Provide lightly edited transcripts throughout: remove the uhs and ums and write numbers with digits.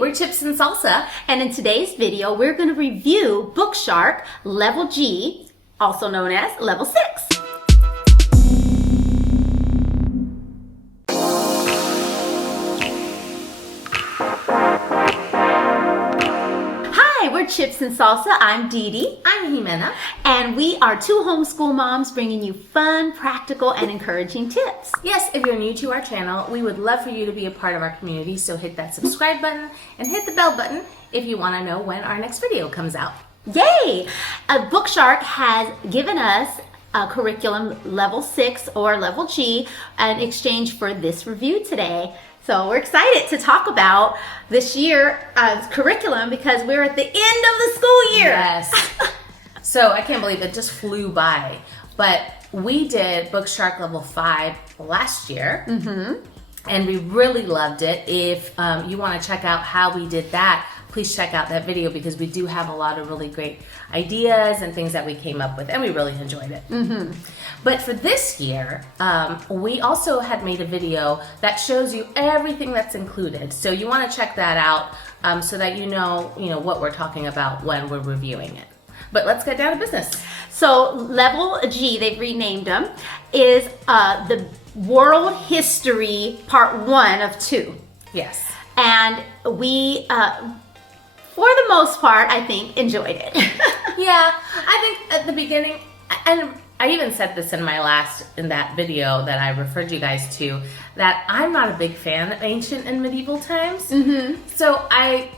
we're Chips and Salsa, and in today's video, we're going to review BookShark Level G, also known as Level 6. Hi, we're Chips and Salsa. I'm DeeDee. I'm Ximena, and we are two homeschool moms bringing you fun, practical, and encouraging tips. Yes, if you're new to our channel, we would love for you to be a part of our community, so hit that subscribe button and hit the bell button if you want to know when our next video comes out. Yay! BookShark has given us a curriculum Level 6 or Level G in exchange for this review today. So we're excited to talk about this year's curriculum because we're at the end of the school year. Yes. So I can't believe it just flew by. But we did BookShark Level 5 last year. And we really loved it. If you want to check out how we did that, please check out that video because we do have a lot of really great ideas and things that we came up with, and we really enjoyed it. But for this year, we also had made a video that shows you everything that's included. So you want to check that out so that you know what we're talking about when we're reviewing it. But let's get down to business. So Level G, they've renamed them, is the World History Part 1 of 2. Yes. And we, for the most part, I think, enjoyed it. Yeah, I think at the beginning, and I even said this in that video that I referred you guys to, that I'm not a big fan of ancient and medieval times. So I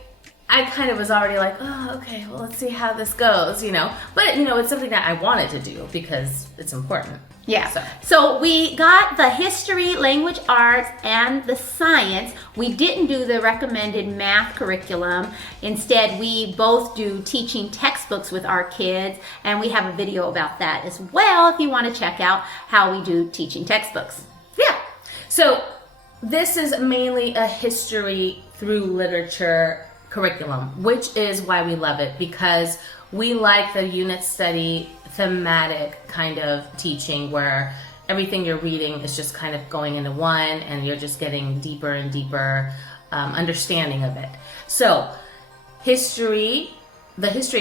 kind of was already like, oh, okay, well, let's see how this goes, But, it's something that I wanted to do because it's important. Yeah. So we got the history, language arts, and the science. We didn't do the recommended math curriculum. Instead, we both do teaching textbooks with our kids, and we have a video about that as well if you want to check out how we do teaching textbooks. Yeah. So this is mainly a history through literature curriculum, which is why we love it, because we like the unit study thematic kind of teaching where everything you're reading is just kind of going into one and you're just getting deeper and deeper understanding of it. So the history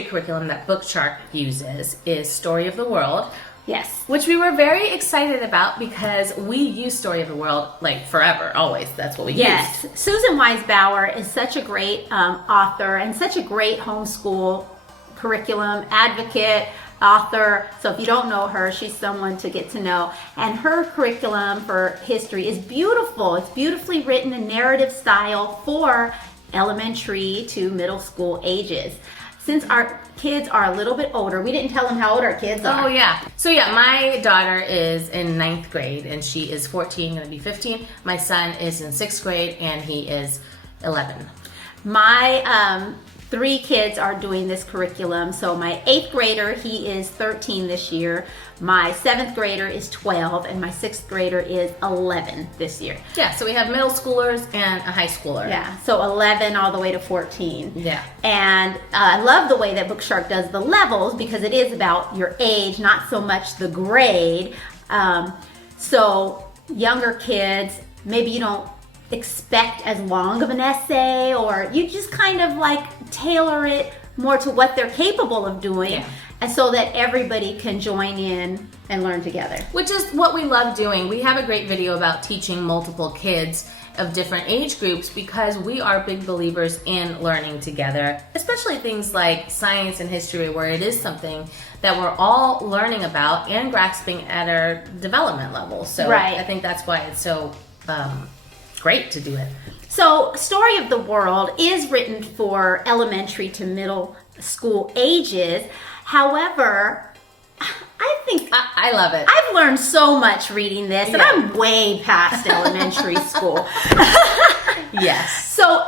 curriculum that BookShark uses is Story of the World. Yes. Which we were very excited about because we use Story of the World like forever, always. That's what we use. Yes. Susan Weisbauer is such a great author and such a great homeschool curriculum advocate, author. So if you don't know her, she's someone to get to know. And her curriculum for history is beautiful. It's beautifully written in narrative style for elementary to middle school ages. Since our kids are a little bit older, we didn't tell them how old our kids are. Oh, yeah. So, yeah, my daughter is in 9th grade, and she is 14, going to be 15. My son is in 6th grade, and he is 11. My 3 kids are doing this curriculum. So my 8th grader, he is 13 this year. My 7th grader is 12, and my 6th grader is 11 this year. Yeah, so we have middle schoolers and a high schooler. Yeah, so 11 all the way to 14. Yeah. And I love the way that BookShark does the levels because it is about your age, not so much the grade. So younger kids, maybe you don't expect as long of an essay, or you just kind of like tailor it more to what they're capable of doing, and so that everybody can join in and learn together. Which is what we love doing. We have a great video about teaching multiple kids of different age groups because we are big believers in learning together, especially things like science and history where it is something that we're all learning about and grasping at our development level. So I think that's why it's so great to do it. So Story of the World is written for elementary to middle school ages. However, I think I love it. I've learned so much reading this, and I'm way past elementary school. Yes. So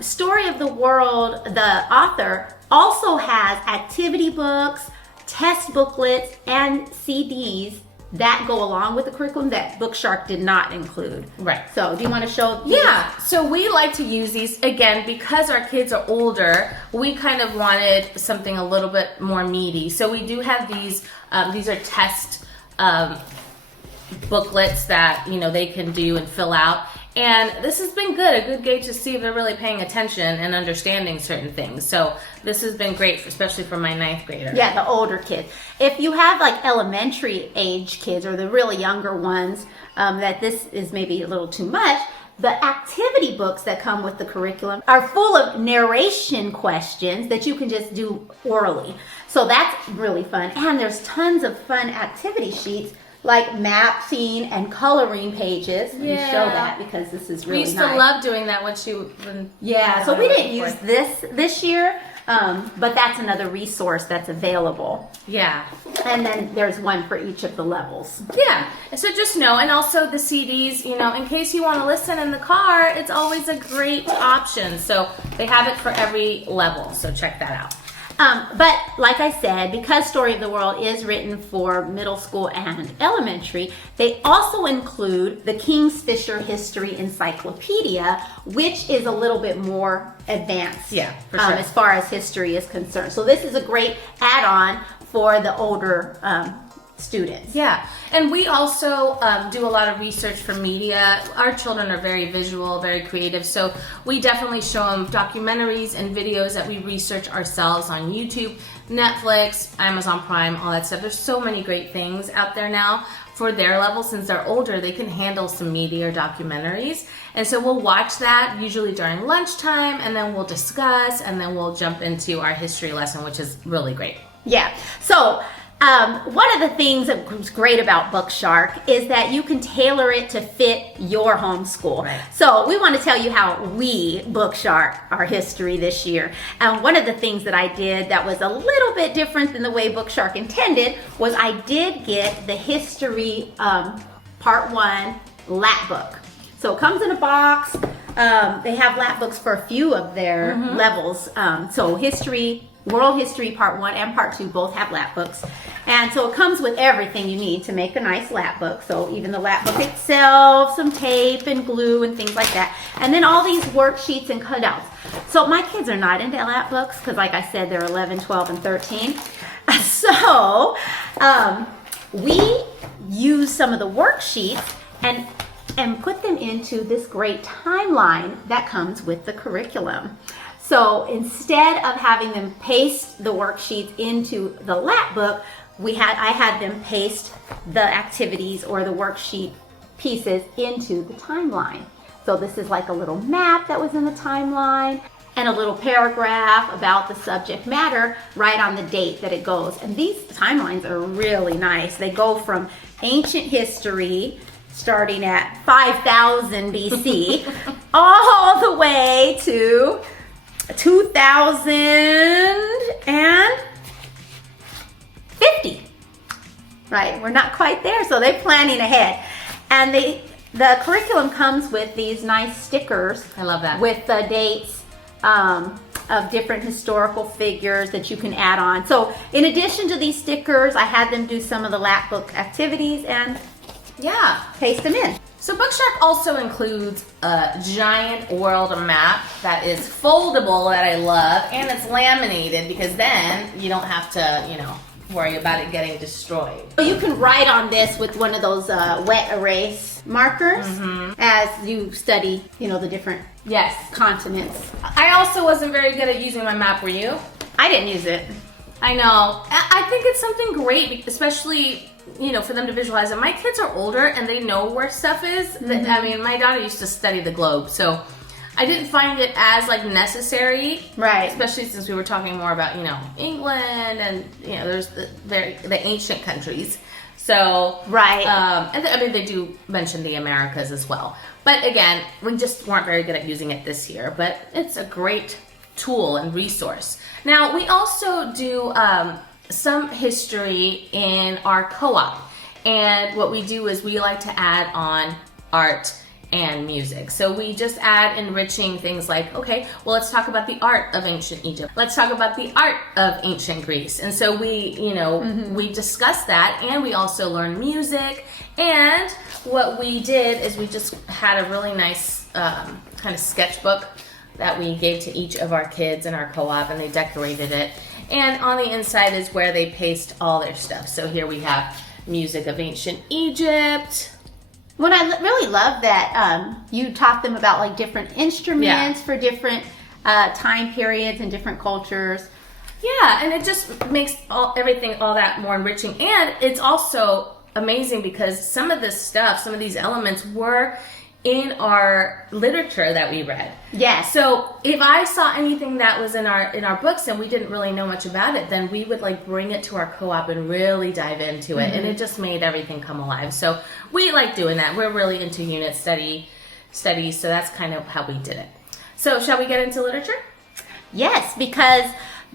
Story of the World, the author also has activity books, test booklets, and CDs that go along with the curriculum that BookShark did not include. Right. So do you want to show these? Yeah, so we like to use these, again, because our kids are older, we kind of wanted something a little bit more meaty. So we do have these are test booklets that, they can do and fill out. And this has been good, a good gauge to see if they're really paying attention and understanding certain things. So this has been great, especially for my 9th grader. Yeah, the older kids. If you have like elementary age kids or the really younger ones, that this is maybe a little too much, the activity books that come with the curriculum are full of narration questions that you can just do orally. So that's really fun. And there's tons of fun activity sheets like mapping and coloring pages. Let me show that because this is really nice. We used to love doing that when so we didn't use this year, but that's another resource that's available. Yeah. And then there's one for each of the levels. Yeah. So just know, and also the CDs, you know, in case you want to listen in the car, it's always a great option. So they have it for every level. So check that out. But like I said, because Story of the World is written for middle school and elementary, they also include the Kingfisher History Encyclopedia, which is a little bit more advanced for sure. As far as history is concerned. So this is a great add-on for the older students. Yeah, and we also do a lot of research for media. Our children are very visual, very creative, so we definitely show them documentaries and videos that we research ourselves on YouTube, Netflix, Amazon Prime, all that stuff. There's so many great things out there now for their level. Since they're older, they can handle some media or documentaries, and so we'll watch that usually during lunchtime, and then we'll discuss, and then we'll jump into our history lesson, which is really great. Yeah, so one of the things that's great about BookShark is that you can tailor it to fit your homeschool. Right. So we want to tell you how we BookShark our history this year. And one of the things that I did that was a little bit different than the way BookShark intended was I did get the history part 1 lap book. So it comes in a box. They have lap books for a few of their levels. So history, World History Part 1 and Part 2 both have lap books. And so it comes with everything you need to make a nice lap book. So even the lap book itself, some tape and glue and things like that. And then all these worksheets and cutouts. So my kids are not into lap books because like I said, they're 11, 12, and 13. So we use some of the worksheets and put them into this great timeline that comes with the curriculum. So instead of having them paste the worksheets into the lap book, I had them paste the activities or the worksheet pieces into the timeline. So this is like a little map that was in the timeline and a little paragraph about the subject matter right on the date that it goes. And these timelines are really nice. They go from ancient history starting at 5000 BC all the way to 2050. Right, we're not quite there, so they're planning ahead. And the curriculum comes with these nice stickers. I love that. With the dates of different historical figures that you can add on. So in addition to these stickers, I had them do some of the lap book activities and paste them in. So BookShark also includes a giant world map that is foldable that I love, and it's laminated because then you don't have to, worry about it getting destroyed. So you can write on this with one of those wet erase markers as you study, the different continents. I also wasn't very good at using my map, were you? I didn't use it. I know. I think it's something great, especially for them to visualize it. My kids are older and they know where stuff is. I mean, my daughter used to study the globe, so I didn't find it as necessary, right? Especially since we were talking more about England and there's the ancient countries. So right, and they do mention the Americas as well. But again, we just weren't very good at using it this year. But it's a great tool and resource. Now we also do some history in our co-op, and what we do is we like to add on art and music. So we just add enriching things like, okay, well, let's talk about the art of ancient Egypt. Let's talk about the art of ancient Greece. And so we, we discuss that, and we also learn music. And what we did is we just had a really nice kind of sketchbook that we gave to each of our kids in our co-op, and they decorated it. And on the inside is where they paste all their stuff. So here we have music of ancient Egypt, Well, I really love that you taught them about like different instruments for different time periods and different cultures. Yeah, and it just makes everything all that more enriching. And it's also amazing because some of this stuff, some of these elements were in our literature that we read. Yes. So if I saw anything that was in our books and we didn't really know much about it, then we would like bring it to our co-op and really dive into it. And it just made everything come alive. So we like doing that. We're really into unit studies, so that's kind of how we did it. So shall we get into literature? Yes, because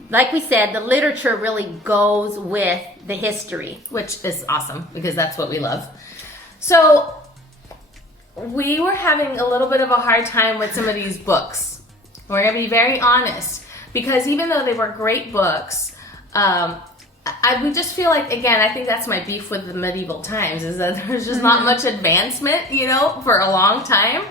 like we said, the literature really goes with the history. Which is awesome because that's what we love. So we were having a little bit of a hard time with some of these books. We're going to be very honest because even though they were great books, we just feel like, again, I think that's my beef with the medieval times is that there's just not much advancement, for a long time.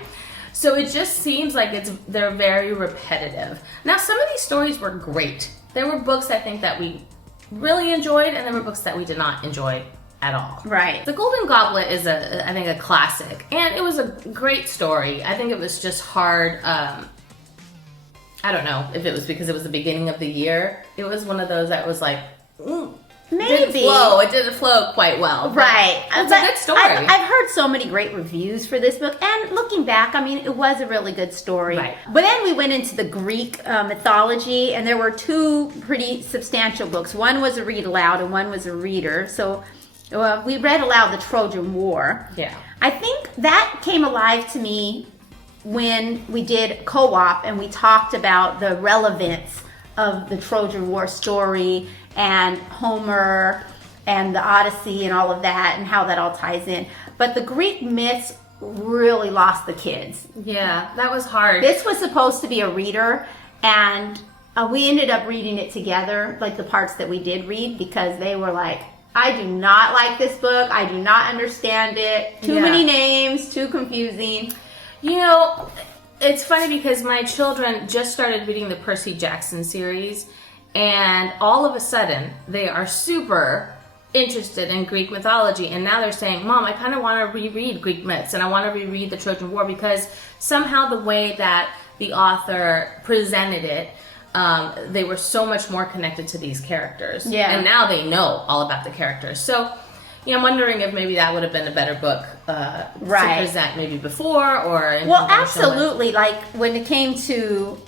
So it just seems like they're very repetitive. Now, some of these stories were great. There were books I think that we really enjoyed, and there were books that we did not enjoy at all. Right. The Golden Goblet is I think a classic, and it was a great story. I think it was just hard. I don't know if it was because it was the beginning of the year. It was one of those that was like, maybe it didn't flow quite well. Right. It's a good story. I've heard so many great reviews for this book, and looking back, I mean, it was a really good story. Right. But then we went into the Greek mythology, and there were two pretty substantial books. One was a read aloud, and one was a reader. So we read aloud the Trojan War. Yeah. I think that came alive to me when we did co-op and we talked about the relevance of the Trojan War story and Homer and the Odyssey and all of that and how that all ties in. But the Greek myths really lost the kids. Yeah, that was hard. This was supposed to be a reader, and we ended up reading it together, like the parts that we did read, because they were like, I do not like this book. I do not understand it. Too many names, too confusing. It's funny because my children just started reading the Percy Jackson series, and all of a sudden they are super interested in Greek mythology, and now they're saying, Mom, I kind of want to reread Greek myths, and I want to reread the Trojan War because somehow the way that the author presented it, they were so much more connected to these characters. Yeah. And now they know all about the characters. So, I'm wondering if maybe that would have been a better book to present maybe before or... Well, absolutely. Like when it came to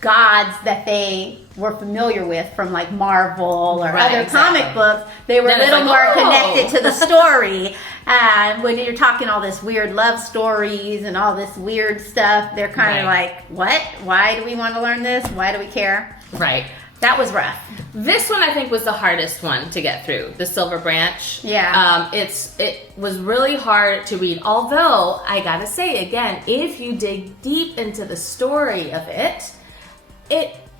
gods that they were familiar with from like Marvel or other comic books, they were a little more connected to the story. And when you're talking all this weird love stories and all this weird stuff, they're kind of like, what? Why do we want to learn this? Why do we care? Right. That was rough. This one I think was the hardest one to get through, the Silver Branch. Yeah. It was really hard to read, although I gotta say again, if you dig deep into the story of it,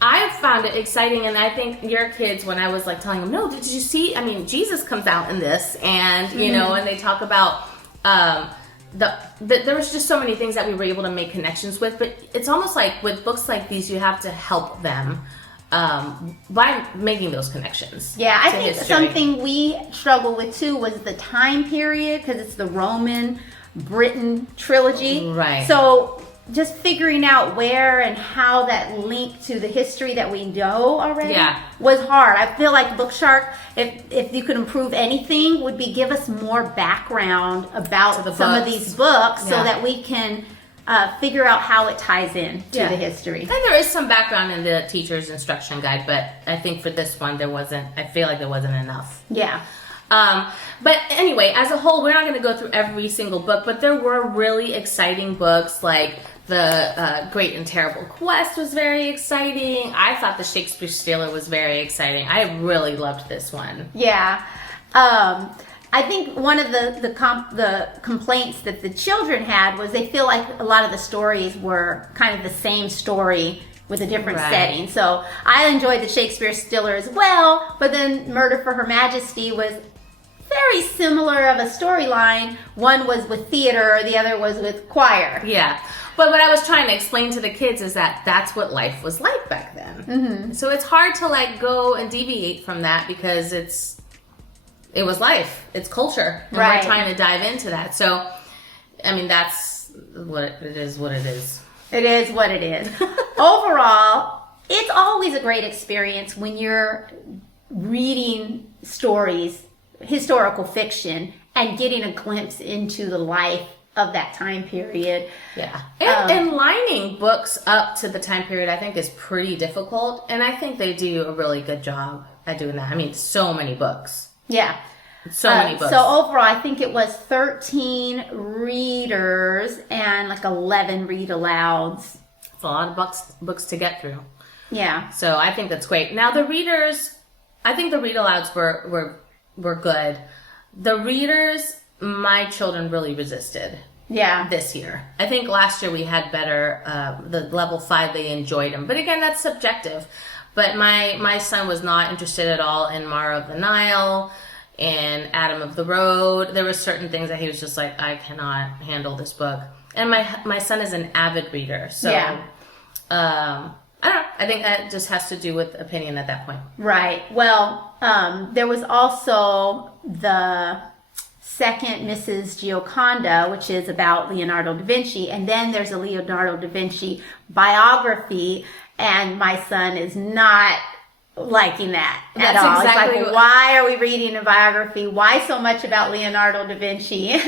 I found it exciting, and I think your kids, when I was like telling them, no, did you see? I mean, Jesus comes out in this, and and they talk about there was just so many things that we were able to make connections with. But it's almost like with books like these, you have to help them by making those connections. Yeah, I think something we struggle with too was the time period, because it's the Roman Britain trilogy. Right. So just figuring out where and how that linked to the history that we know already was hard. I feel like BookShark, if you could improve anything, would be give us more background about some of these books so that we can figure out how it ties in to the history. And there is some background in the teacher's instruction guide, but I think for this one I feel like there wasn't enough. Yeah. But anyway, as a whole, we're not going to go through every single book, but there were really exciting books like the Great and Terrible Quest was very exciting. I thought the Shakespeare Stealer was very exciting. I really loved this one. Yeah. I think one of the complaints that the children had was they feel like a lot of the stories were kind of the same story with a different setting. So I enjoyed the Shakespeare Stealer as well, but then Murder for Her Majesty was very similar of a storyline. One was with theater, the other was with choir. Yeah. But what I was trying to explain to the kids is that that's what life was like back then. Mm-hmm. So it's hard to like go and deviate from that because it's it was life. It's culture. And Right. we're trying to dive into that. So, I mean, that's what it is, what it is. It is what it is. Overall, it's always a great experience when you're reading stories, historical fiction, and getting a glimpse into the life of that time period. Yeah. And lining books up to the time period, I think, is pretty difficult. And I think they do a really good job at doing that. I mean, so many books. Yeah. So many books. So overall, I think it was 13 readers and like 11 read alouds. It's a lot of books to get through. Yeah. So I think that's great. Now the readers, I think the read alouds were good. The readers, my children really resisted. Yeah. This year. I think last year we had better, the level 5, they enjoyed them. But again, that's subjective. But my son was not interested at all in Mara of the Nile and Adam of the Road. There were certain things that he was just like, I cannot handle this book. And my son is an avid reader. So, Yeah. I don't know. I think that just has to do with opinion at that point. Right. Well, there was also the second Mrs. Gioconda, which is about Leonardo da Vinci. And then there's a Leonardo da Vinci biography. And my son is not liking that at That's all. exactly He's like, why are we reading a biography? Why so much about Leonardo da Vinci?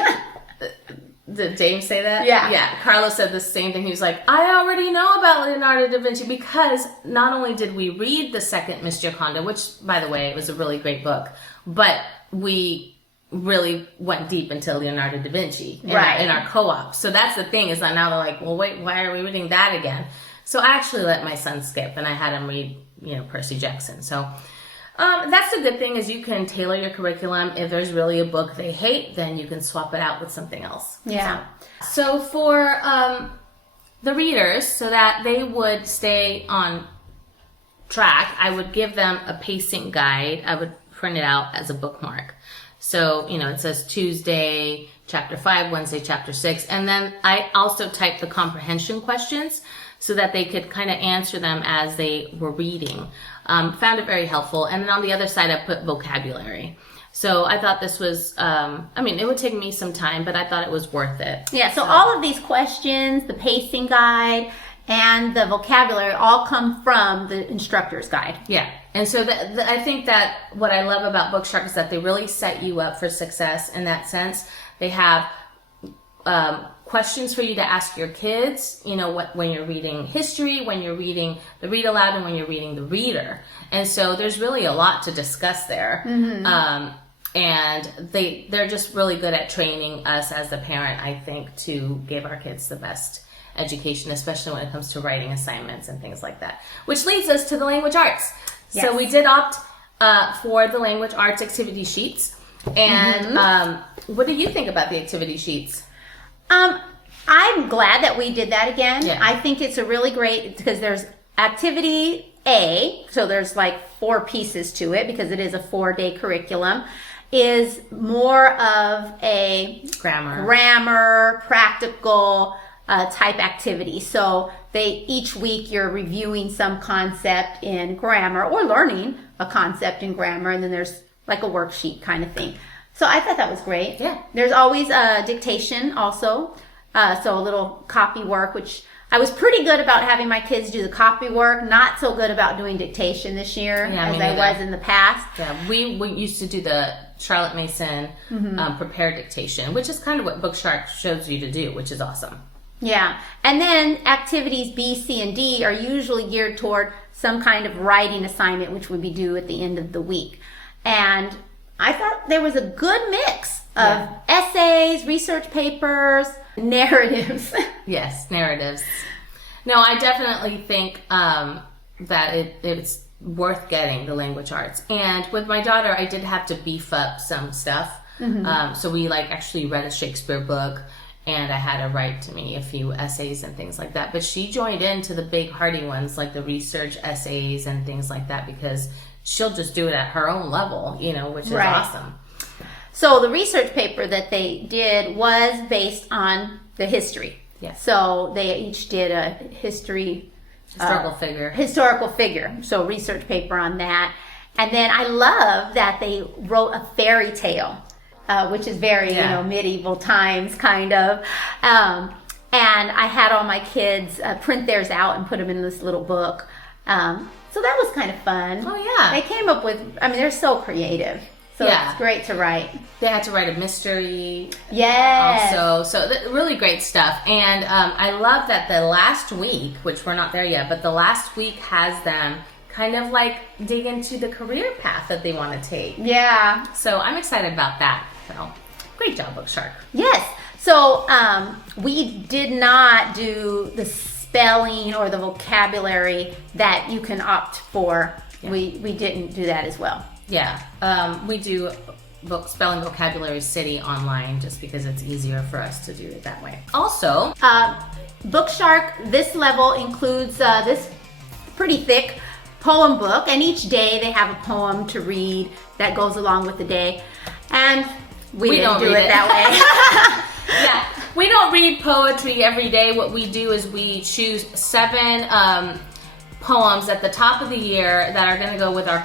Did James say that? Yeah. Yeah. Carlos said the same thing. He was like, I already know about Leonardo da Vinci because not only did we read the second Miss Gioconda, which, by the way, it was a really great book, but we really went deep into Leonardo da Vinci in our co-op. So that's the thing is that now they're like, well, wait, why are we reading that again? So I actually let my son skip and I had him read, Percy Jackson. So that's the good thing is you can tailor your curriculum. If there's really a book they hate, then you can swap it out with something else. Yeah. So for the readers, so that they would stay on track, I would give them a pacing guide. I would print it out as a bookmark. So, it says Tuesday, chapter 5, Wednesday, chapter 6. And then I also typed the comprehension questions so that they could kind of answer them as they were reading. Found it very helpful. And then on the other side, I put vocabulary. So I thought this was, it would take me some time, but I thought it was worth it. Yeah, so all of these questions, the pacing guide, and the vocabulary all come from the instructor's guide. Yeah. And so I think that what I love about BookShark is that they really set you up for success in that sense. They have questions for you to ask your kids, when you're reading history, when you're reading the read aloud, and when you're reading the reader. And so there's really a lot to discuss there. Mm-hmm. And they're just really good at training us as the parent, I think, to give our kids the best education, especially when it comes to writing assignments and things like that. Which leads us to the language arts. Yes. So we did opt for the language arts activity sheets. And what do you think about the activity sheets? I'm glad that we did that again. Yeah. I think it's a really great, because there's activity A, so there's like 4 pieces to it because it is a 4-day curriculum, is more of a grammar, practical type activity. So each week you're reviewing some concept in grammar or learning a concept in grammar, and then there's like a worksheet kind of thing. So I thought that was great. Yeah. There's always a dictation also. So a little copy work, which I was pretty good about having my kids do the copy work. Not so good about doing dictation this year as I was in the past. Yeah, we used to do the Charlotte Mason prepared dictation, which is kind of what BookShark shows you to do, which is awesome. Yeah. And then activities B, C, and D are usually geared toward some kind of writing assignment, which would be due at the end of the week. And I thought there was a good mix of essays, research papers, narratives. Yes, narratives. No, I definitely think that it's worth getting the language arts. And with my daughter, I did have to beef up some stuff. So we actually read a Shakespeare book, and I had her write to me a few essays and things like that. But she joined into the big hardy ones, like the research essays and things like that, because she'll just do it at her own level, which is awesome. So the research paper that they did was based on the history. Yes. So they each did a historical figure. So research paper on that. And then I love that they wrote a fairy tale, which is very, medieval times kind of. And I had all my kids print theirs out and put them in this little book. So that was kind of fun. Oh, yeah. They came up with, they're so creative. So it's great to write. They had to write a mystery. Yes. Also, so really great stuff. And I love that the last week, which we're not there yet, but the last week has them kind of like dig into the career path that they want to take. Yeah. So I'm excited about that. So great job, BookShark. Yes. So we did not do the spelling or the vocabulary that you can opt for. Yeah. We didn't do that as well. Yeah, we do spelling vocabulary city online just because it's easier for us to do it that way. Also, BookShark, this level includes this pretty thick poem book, and each day they have a poem to read that goes along with the day. And we didn't do it that way. Yeah, we don't read poetry every day. What we do is we choose 7 poems at the top of the year that are going to go with our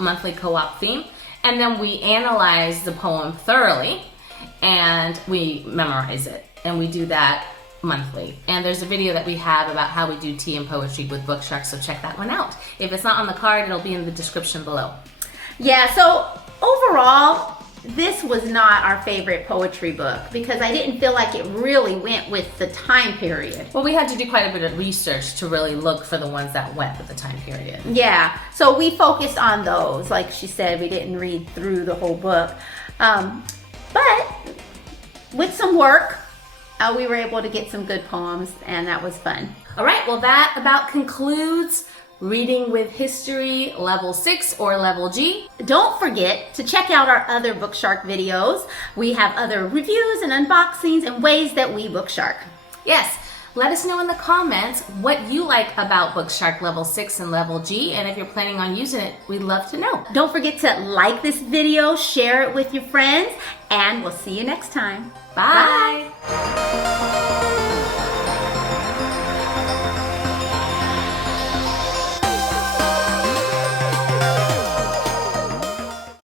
monthly co-op theme, and then we analyze the poem thoroughly and we memorize it, and we do that monthly. And there's a video that we have about how we do tea and poetry with BookShark, so check that one out. If it's not on the card, it'll be in the description below. Yeah, so overall, this was not our favorite poetry book because I didn't feel like it really went with the time period. Well, we had to do quite a bit of research to really look for the ones that went with the time period. Yeah, so we focused on those. Like she said, we didn't read through the whole book. But with some work, we were able to get some good poems, and that was fun. All right, well, that about concludes Reading with History Level 6 or Level G. Don't forget to check out our other BookShark videos. We have other reviews and unboxings and ways that we BookShark. Yes, let us know in the comments what you like about BookShark Level 6 and Level G, and if you're planning on using it, we'd love to know. Don't forget to like this video, share it with your friends, and we'll see you next time. Bye. Bye.